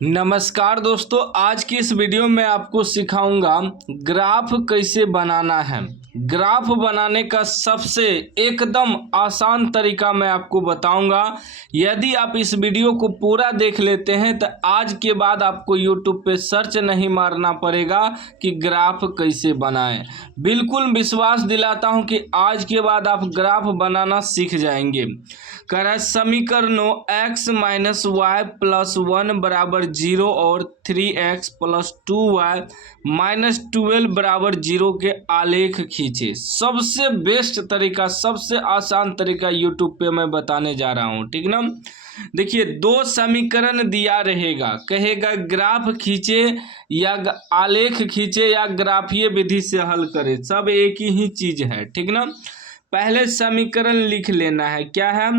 नमस्कार दोस्तों, आज की इस वीडियो में आपको सिखाऊंगा ग्राफ कैसे बनाना है। ग्राफ बनाने का सबसे एकदम आसान तरीका मैं आपको बताऊंगा। यदि आप इस वीडियो को पूरा देख लेते हैं तो आज के बाद आपको YouTube पे सर्च नहीं मारना पड़ेगा कि ग्राफ कैसे बनाएं। बिल्कुल विश्वास दिलाता हूं कि आज के बाद आप ग्राफ बनाना सीख जाएंगे। कह रहा है समीकरणों x माइनस वाई प्लस 1 बराबर 0 और 3x प्लस 2y माइनस 12 बराबर 0 के आलेख खींचे। सबसे बेस्ट तरीका, सबसे आसान तरीका यूट्यूब पे मैं बताने जा रहा हूँ, ठीक ना। देखिए, दो समीकरण दिया रहेगा, कहेगा ग्राफ खींचे या आलेख खींचे या ग्राफीय विधि से हल करे, सब एक ही चीज है, ठीक ना। पहले समीकरण लिख लेना है, क्या है,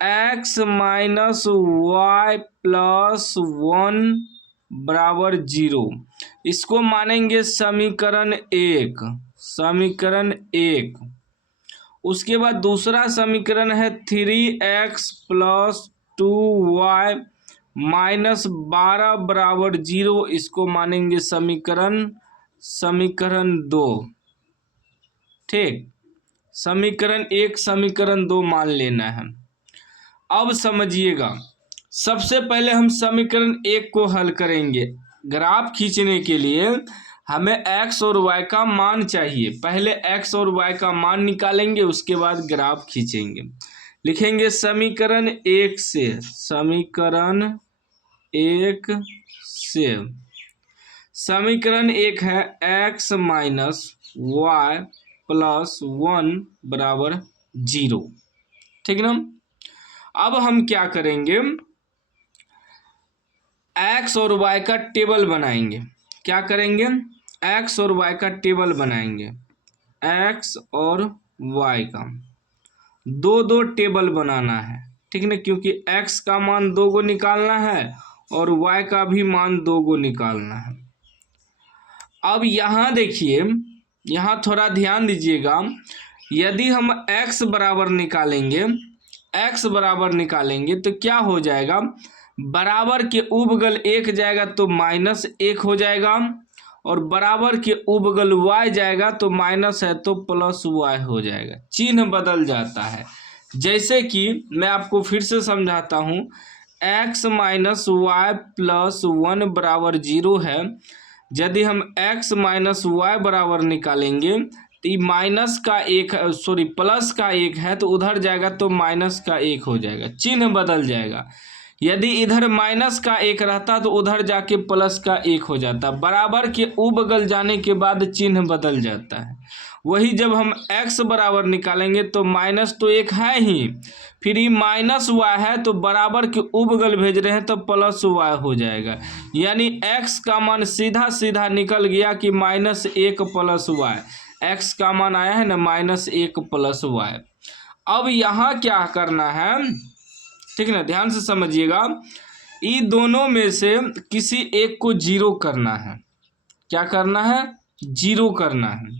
x माइनस वाई प्लस 1 बराबर 0। इसको मानेंगे समीकरण एक, समीकरण एक। उसके बाद दूसरा समीकरण है 3x प्लस 2y माइनस 12 बराबर 0। इसको मानेंगे समीकरण दो, ठीक। समीकरण एक, समीकरण दो मान लेना है। अब समझिएगा, सबसे पहले हम समीकरण एक को हल करेंगे। ग्राफ खींचने के लिए हमें x और y का मान चाहिए। पहले x और y का मान निकालेंगे, उसके बाद ग्राफ खींचेंगे। लिखेंगे समीकरण एक से, समीकरण एक से, समीकरण एक है x माइनस वाई प्लस 1 बराबर 0, ठीक ना। अब हम क्या करेंगे, x और y का टेबल बनाएंगे। क्या करेंगे, x और y का टेबल बनाएंगे। x और y का दो दो टेबल बनाना है, ठीक ना, क्योंकि x का मान 2 को निकालना है और y का भी मान 2 को निकालना है। अब यहाँ देखिए, यहाँ थोड़ा ध्यान दीजिएगा। यदि हम x बराबर निकालेंगे, x बराबर निकालेंगे तो क्या हो जाएगा, बराबर के उबगल एक जाएगा तो माइनस एक हो जाएगा, और बराबर के उबगल y जाएगा तो माइनस है तो प्लस y हो जाएगा। चिन्ह बदल जाता है। जैसे कि मैं आपको फिर से समझाता हूँ, x माइनस वाई प्लस 1 बराबर 0 है। यदि हम x माइनस वाई बराबर निकालेंगे तो माइनस का एक, सॉरी प्लस का एक है तो उधर जाएगा तो माइनस का एक हो जाएगा, चिन्ह बदल जाएगा। यदि इधर माइनस का एक रहता तो उधर जाके प्लस का एक हो जाता। बराबर के उबगल जाने के बाद चिन्ह बदल जाता है। वही जब हम x बराबर निकालेंगे तो माइनस तो एक है ही, फिर ये माइनस y है तो बराबर के उबगल भेज रहे हैं तो प्लस y हो जाएगा। यानी x का मान सीधा सीधा निकल गया कि माइनस एक प्लस y। x का मान आया है ना माइनस एक प्लस y। अब यहाँ क्या करना है, ठीक है ना, ध्यान से समझिएगा। इन दोनों में से किसी एक को जीरो करना है। क्या करना है, जीरो करना है।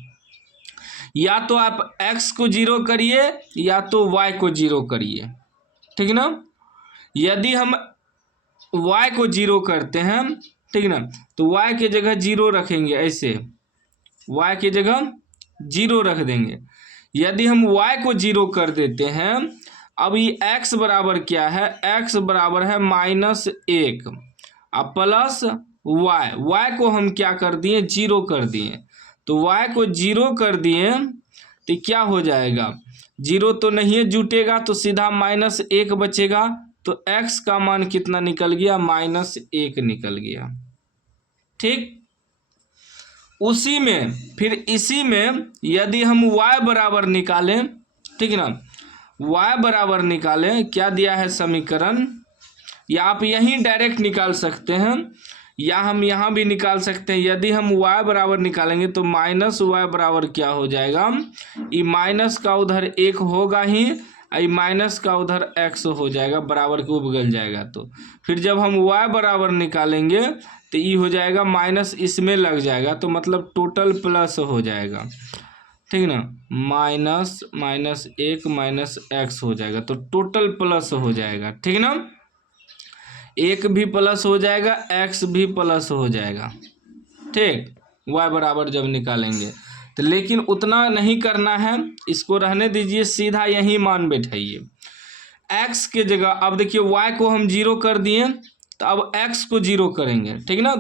या तो आप x को जीरो करिए या तो y को जीरो करिए, ठीक ना। यदि हम y को जीरो करते हैं, ठीक ना, तो y के जगह जीरो रखेंगे, ऐसे y के जगह जीरो रख देंगे। यदि हम y को जीरो कर देते हैं, अब ये x बराबर क्या है, x बराबर है माइनस एक, अब प्लस y को हम क्या कर दिए, जीरो कर दिए। तो y को जीरो कर दिए तो क्या हो जाएगा, जीरो तो नहीं जुटेगा तो सीधा माइनस एक बचेगा। तो x का मान कितना निकल गया, माइनस एक निकल गया, ठीक। उसी में फिर इसी में यदि हम y बराबर निकालें, ठीक ना, y बराबर निकालें, क्या दिया है समीकरण, या आप यहीं डायरेक्ट निकाल सकते हैं या हम यहाँ भी निकाल सकते हैं। यदि हम y बराबर निकालेंगे तो माइनस y बराबर क्या हो जाएगा, ये माइनस का उधर एक होगा ही, ये माइनस का उधर x हो जाएगा, बराबर के उबगल जाएगा। तो फिर जब हम y बराबर निकालेंगे तो ये हो जाएगा माइनस, इसमें लग जाएगा तो मतलब टोटल प्लस हो जाएगा, ठीक ना। माइनस माइनस एक माइनस x हो जाएगा तो टोटल प्लस हो जाएगा, ठीक ना। एक भी प्लस हो जाएगा, एक्स भी प्लस हो जाएगा, ठीक। y बराबर जब निकालेंगे तो, लेकिन उतना नहीं करना है, इसको रहने दीजिए, सीधा यही मान बैठाइए x के जगह। अब देखिए y को हम जीरो कर दिए, तो अब x को जीरो करेंगे, ठीक ना।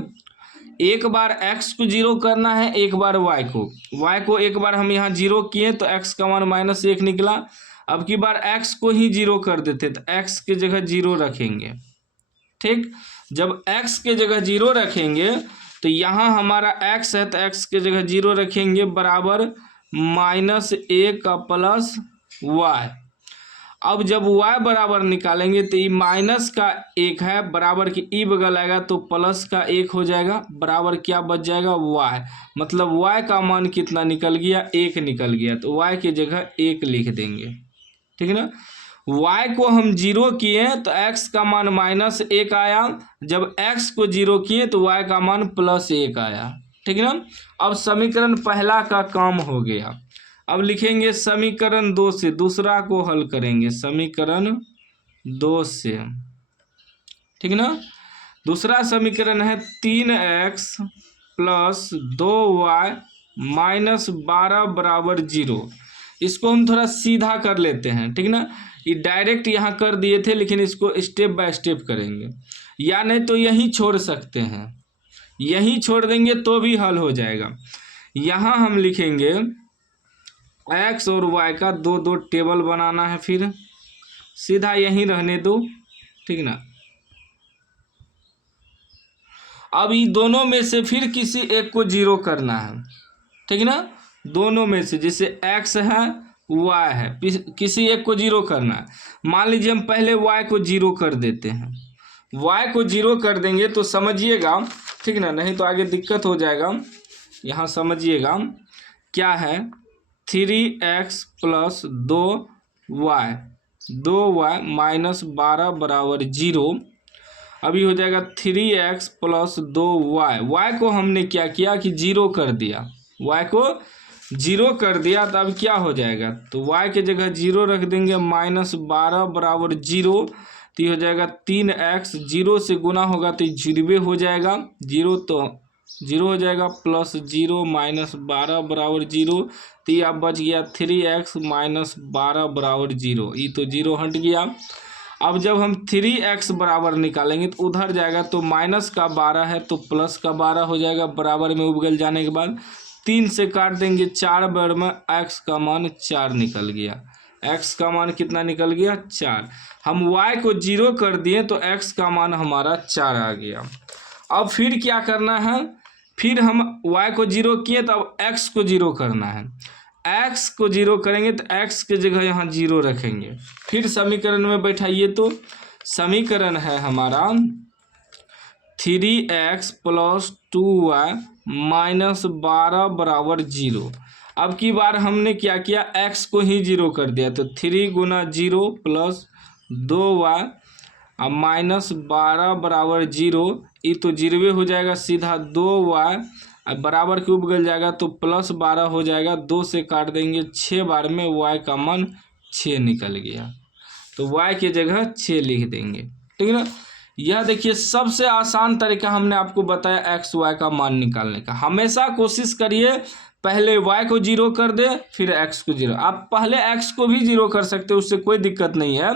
एक बार x को जीरो करना है, एक बार y को एक बार हम यहाँ जीरो किए तो x का मान -1 निकला। अब की बार x को ही जीरो कर देते तो x के जगह जीरो रखेंगे, ठीक। जब x के जगह जीरो रखेंगे तो यहाँ हमारा x है तो x के जगह जीरो रखेंगे, बराबर -1 का प्लस y। अब जब y बराबर निकालेंगे तो ये माइनस का 1 है, बराबर की ई बगल आएगा तो प्लस का 1 हो जाएगा, बराबर क्या बच जाएगा y। मतलब y का मान कितना निकल गया, 1 निकल गया, तो y की जगह 1 लिख देंगे, ठीक है ना। y को हम जीरो किए तो x का मान -1 आया, जब x को जीरो किए तो y का मान +1 आया, ठीक है ना। अब समीकरण पहला का काम हो गया। अब लिखेंगे समीकरण 2 से दूसरा को हल करेंगे, समीकरण 2 से, ठीक ना। दूसरा समीकरण है 3x + 2y - 12 बराबर 0। इसको हम थोड़ा सीधा कर लेते हैं, ठीक ना। ये डायरेक्ट यहाँ कर दिए थे, लेकिन इसको स्टेप बाय स्टेप करेंगे, या नहीं तो यहीं छोड़ सकते हैं, यहीं छोड़ देंगे तो भी हल हो जाएगा। यहाँ हम लिखेंगे x और y का दो टेबल बनाना है, फिर सीधा यहीं रहने दो, ठीक ना। अब ये दोनों में से फिर किसी एक को जीरो करना है, ठीक ना। दोनों में से जैसे x है y है, किसी एक को जीरो करना है। मान लीजिए हम पहले y को जीरो कर देते हैं, y को जीरो कर देंगे तो समझिएगा, ठीक ना, नहीं तो आगे दिक्कत हो जाएगा। यहाँ समझिएगा क्या है, 3x + 2y -12 बराबर 0। अभी हो जाएगा 3x + 2y। y को हमने क्या किया कि जीरो कर दिया, y को जीरो कर दिया, तो अब क्या हो जाएगा, तो y के जगह जीरो रख देंगे, -12 बराबर 0। तो ये हो जाएगा 3x, 0 से गुना होगा तो 0 हो जाएगा, 0 तो 0 हो जाएगा, +0 -12 बराबर 0। तो ये अब बच गया 3x - 12 बराबर 0, ये तो 0 हट गया। अब जब हम 3x बराबर निकालेंगे तो उधर जाएगा तो -12 है तो +12 हो जाएगा, बराबर में उबगल जाने के बाद 3 से काट देंगे, 4 बार में x का मान 4 निकल गया। x का मान कितना निकल गया, 4। हम y को जीरो कर दिए तो x का मान हमारा 4 आ गया। अब फिर क्या करना है, फिर हम y को जीरो किए तो अब x को जीरो करना है। x को जीरो करेंगे तो x के जगह यहाँ जीरो रखेंगे, फिर समीकरण में बैठाइए तो समीकरण है हमारा 3x + 2y -12 बराबर 0। अब की बार हमने क्या किया, x को ही जीरो कर दिया, तो 3 गुना 0 + 2y -12 बराबर 0। ये तो 0 हो जाएगा, सीधा 2y बराबर क्यूब गल जाएगा तो +12 हो जाएगा, 2 से काट देंगे, 6 बार में y का मान 6 निकल गया, तो y के जगह 6 लिख देंगे, ठीक है ना। यह देखिए सबसे आसान तरीका हमने आपको बताया x y का मान निकालने का। हमेशा कोशिश करिए पहले y को जीरो कर दे फिर x को जीरो। आप पहले x को भी जीरो कर सकते हो, उससे कोई दिक्कत नहीं है।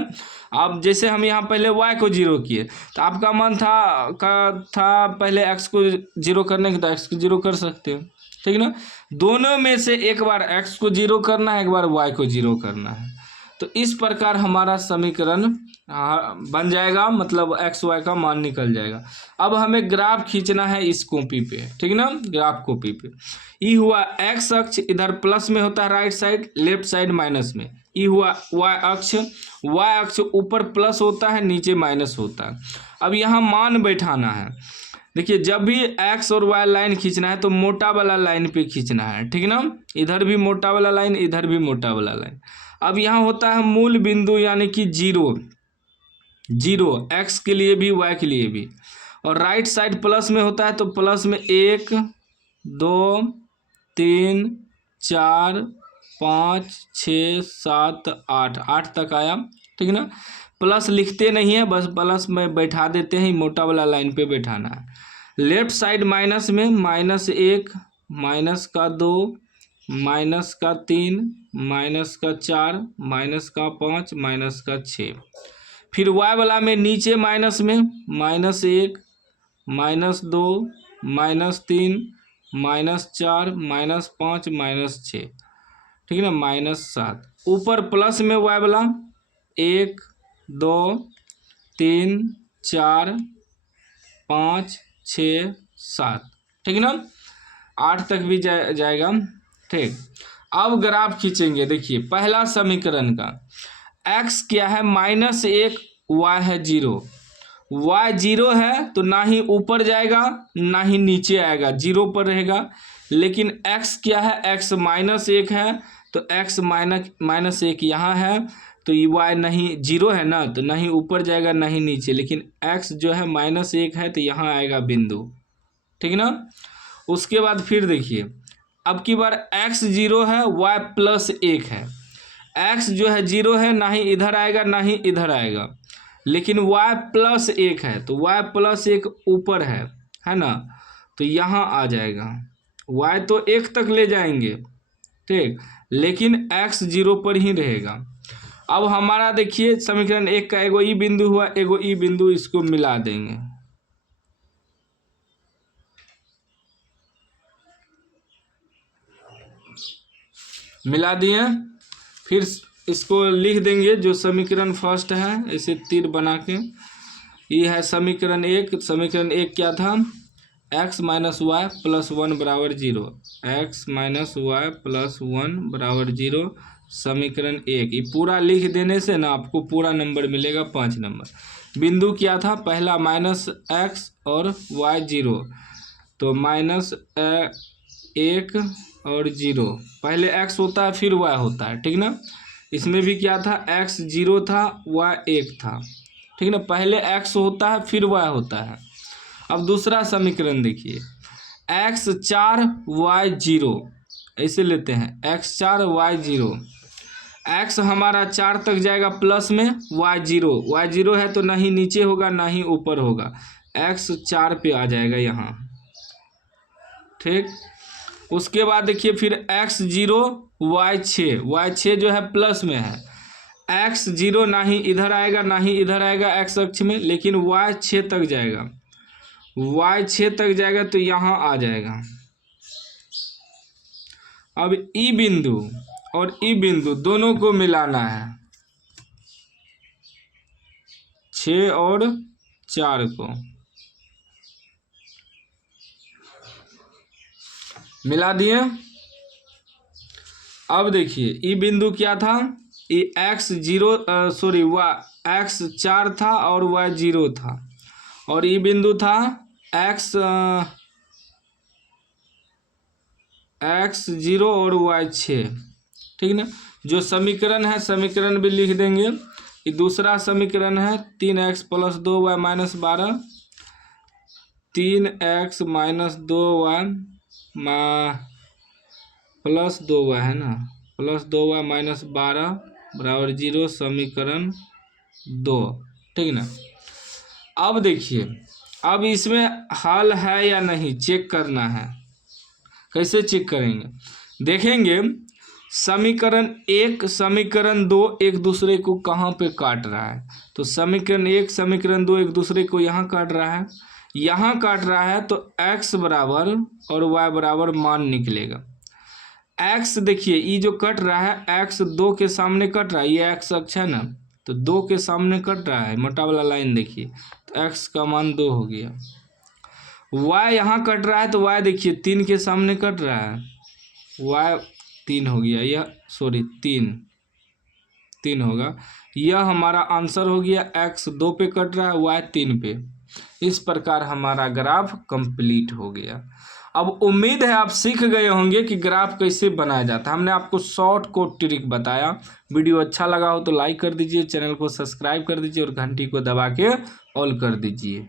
आप जैसे हम यहाँ पहले y को जीरो किए तो आपका मन था पहले x को जीरो करने की, तो x को जीरो कर सकते हो, ठीक ना। दोनों में से एक बार x को जीरो करना है, एक बार y को जीरो करना है, तो इस प्रकार हमारा समीकरण बन जाएगा, मतलब एक्स वाई का मान निकल जाएगा। अब हमें ग्राफ खींचना है इस कॉपी पे, ठीक ना, ग्राफ कॉपी पे। ई हुआ एक्स अक्ष, इधर प्लस में होता है right side, left side minus में। ई हुआ वाई अक्ष ऊपर प्लस होता है, नीचे माइनस होता है। अब यहाँ मान बैठाना है। देखिए जब भी एक्स और वाई लाइन खींचना है तो मोटा वाला लाइन पे खींचना है, ठीक ना। इधर भी मोटा वाला लाइन, इधर भी मोटा वाला लाइन। अब यहाँ होता है मूल बिंदु यानी कि जीरो एक्स के लिए भी वाई के लिए भी, और राइट साइड प्लस में होता है तो प्लस में 1 2 3 4 5 6 7 8 तक आया, ठीक ना। प्लस लिखते नहीं है, बस प्लस में बैठा देते हैं, मोटा वाला लाइन पे बैठाना है। लेफ्ट साइड माइनस में -1, -2, -3, -4, -5, -6। फिर y वाला में नीचे माइनस में -1, -2, -3, -4, -5, -6, ठीक है ना, -7। ऊपर प्लस में y वाला 1, 2, 3, 4, 5, 6, 7, ठीक है ना, 8 तक भी जाएगा। ठीक, अब ग्राफ खींचेंगे। देखिए पहला समीकरण का x क्या है -1, y है 0। y 0 है तो ना ही ऊपर जाएगा ना ही नीचे आएगा, 0 पर रहेगा। लेकिन x क्या है, x -1 है तो x -1 यहाँ है, तो y नहीं 0 है ना, तो ना ही ऊपर जाएगा ना ही नीचे। लेकिन x जो है -1 है तो यहाँ आएगा बिंदु, ठीक है ना। उसके बाद फिर देखिए अब की बार x 0 है, y +1 है। x जो है 0 है, ना ही इधर आएगा ना ही इधर आएगा। लेकिन y +1 है तो y +1 ऊपर है ना, तो यहाँ आ जाएगा। y तो 1 तक ले जाएंगे, ठीक, लेकिन x 0 पर ही रहेगा। अब हमारा देखिए समीकरण 1 का एगो ई बिंदु हुआ, एगो ई बिंदु, इसको मिला देंगे। मिला दिए, फिर इसको लिख देंगे जो समीकरण फर्स्ट है, ऐसे तीर बना के। ये है समीकरण 1। समीकरण 1 क्या था, x - y + 1 = 0, x - y + 1 = 0। समीकरण 1 ये पूरा लिख देने से ना आपको पूरा नंबर मिलेगा, 5 नंबर। बिंदु क्या था पहला, -x और y 0, तो -1 और 0। पहले x होता है फिर y होता है, ठीक ना। इसमें भी क्या था, x 0 था, y 1 था, ठीक ना। पहले x होता है फिर y होता है। अब दूसरा समीकरण देखिए, x 4 y 0, ऐसे लेते हैं, x 4 y 0। x हमारा 4 तक जाएगा प्लस में, y 0 है तो ना ही नीचे होगा ना ही ऊपर होगा, x 4 पे आ जाएगा यहाँ, ठीक। उसके बाद देखिए फिर x 0 y 6 जो है प्लस में है। x 0 ना ही इधर आएगा ना ही इधर आएगा x अक्ष में, लेकिन y 6 तक जाएगा, y 6 तक जाएगा तो यहाँ आ जाएगा। अब ई बिंदु और ई बिंदु दोनों को मिलाना है, 6 और 4 को मिला दिए। अब देखिए ई बिंदु क्या था, ये x 4 था और y 0 था, और ई बिंदु था x 0 और y 6, ठीक ना। जो समीकरण है समीकरण भी लिख देंगे। ये दूसरा समीकरण है 3x + 2y - 12, 3x - 2y + 2y है ना, +2y - 12 = 0, समीकरण 2, ठीक ना। अब देखिए अब इसमें हल है या नहीं चेक करना है। कैसे चेक करेंगे, देखेंगे समीकरण 1 समीकरण 2 एक दूसरे को कहाँ पे काट रहा है। तो समीकरण 1 समीकरण 2 एक दूसरे को यहाँ काट रहा है, यहाँ काट रहा है, तो x बराबर और y बराबर मान निकलेगा। x देखिए ये जो कट रहा है x 2 के सामने कट रहा है, ये x अक्ष है ना, तो 2 के सामने कट रहा है, मोटा वाला लाइन देखिए, तो x का मान 2 हो गया। y यहाँ कट रहा है तो y देखिए 3 के सामने कट रहा है, y 3 हो गया, यह 3 होगा। यह हमारा आंसर हो गया, x 2 पे कट रहा है, y 3 पे। इस प्रकार हमारा ग्राफ कंप्लीट हो गया। अब उम्मीद है आप सीख गए होंगे कि ग्राफ कैसे बनाया जाता है। हमने आपको शॉर्ट कोट ट्रिक बताया। वीडियो अच्छा लगा हो तो लाइक कर दीजिए, चैनल को सब्सक्राइब कर दीजिए और घंटी को दबा के ऑल कर दीजिए।